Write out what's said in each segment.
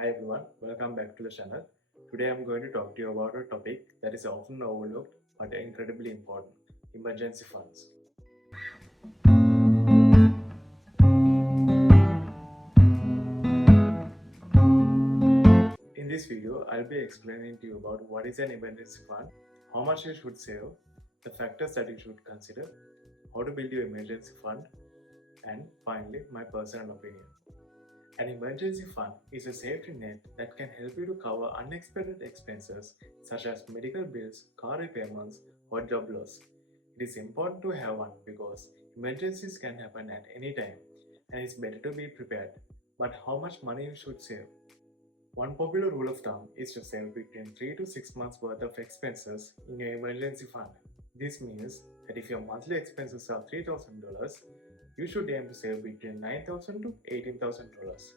Hi everyone, welcome back to the channel. Today I'm going to talk to you about a topic that is often overlooked but incredibly important: emergency funds. In this video, I'll be explaining to you about what is an emergency fund, how much you should save, the factors that you should consider, how to build your emergency fund, and finally, my personal opinion. An emergency fund is a safety net that can help you to cover unexpected expenses such as medical bills, car repayments, or job loss. It is important to have one because emergencies can happen at any time and it's better to be prepared. But how much money you should save? One popular rule of thumb is to save between 3 to 6 months worth of expenses in your emergency fund. This means that if your monthly expenses are $3,000, you should aim to save between $9,000 to $18,000.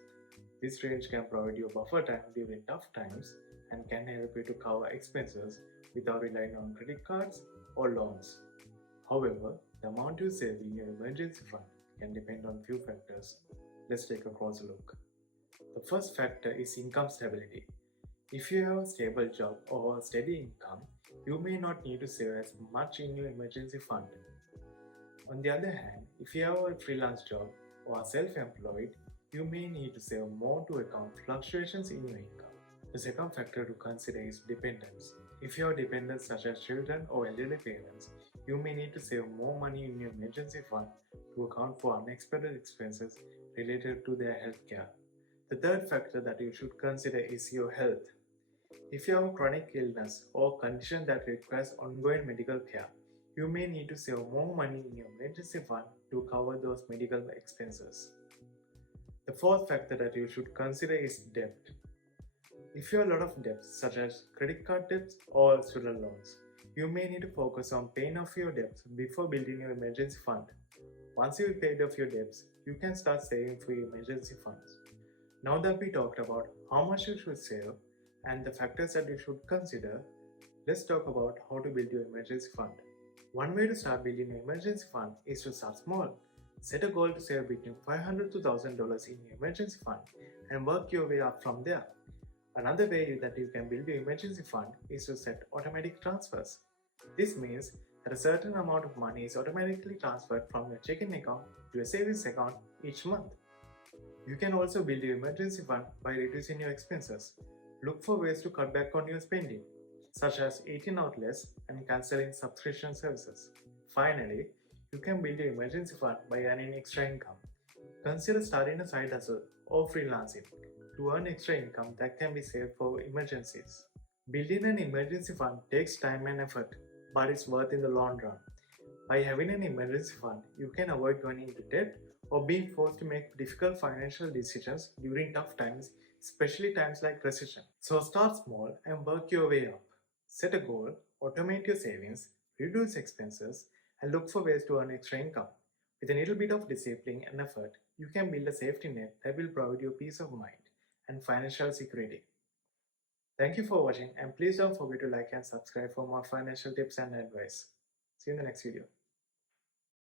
This range can provide you buffer time during tough times and can help you to cover expenses without relying on credit cards or loans. However, the amount you save in your emergency fund can depend on few factors. Let's take a closer look. The first factor is income stability. If you have a stable job or a steady income, you may not need to save as much in your emergency fund. On the other hand, if you have a freelance job or are self-employed, you may need to save more to account fluctuations in your income. The second factor to consider is dependents. If you have dependents such as children or elderly parents, you may need to save more money in your emergency fund to account for unexpected expenses related to their health care. The third factor that you should consider is your health. If you have a chronic illness or condition that requires ongoing medical care, you may need to save more money in your emergency fund to cover those medical expenses. The fourth factor that you should consider is debt. If you have a lot of debts, such as credit card debts or student loans, you may need to focus on paying off your debts before building your emergency fund. Once you've paid off your debts, you can start saving for your emergency funds. Now that we talked about how much you should save and the factors that you should consider, let's talk about how to build your emergency fund. One way to start building an emergency fund is to start small. Set a goal to save between $500 to $1,000 in your emergency fund and work your way up from there. Another way that you can build your emergency fund is to set automatic transfers. This means that a certain amount of money is automatically transferred from your checking account to your savings account each month. You can also build your emergency fund by reducing your expenses. Look for ways to cut back on your spending, such as eating out less and cancelling subscription services. Finally, you can build your emergency fund by earning extra income. Consider starting a side hustle or freelancing to earn extra income that can be saved for emergencies. Building an emergency fund takes time and effort, but it's worth in the long run. By having an emergency fund, you can avoid going into debt or being forced to make difficult financial decisions during tough times, especially times like recession. So start small and work your way up. Set a goal, automate your savings, reduce expenses, and look for ways to earn extra income. With a little bit of discipline and effort, you can build a safety net that will provide you peace of mind and financial security. Thank you for watching, and please don't forget to like and subscribe for more financial tips and advice. See you in the next video.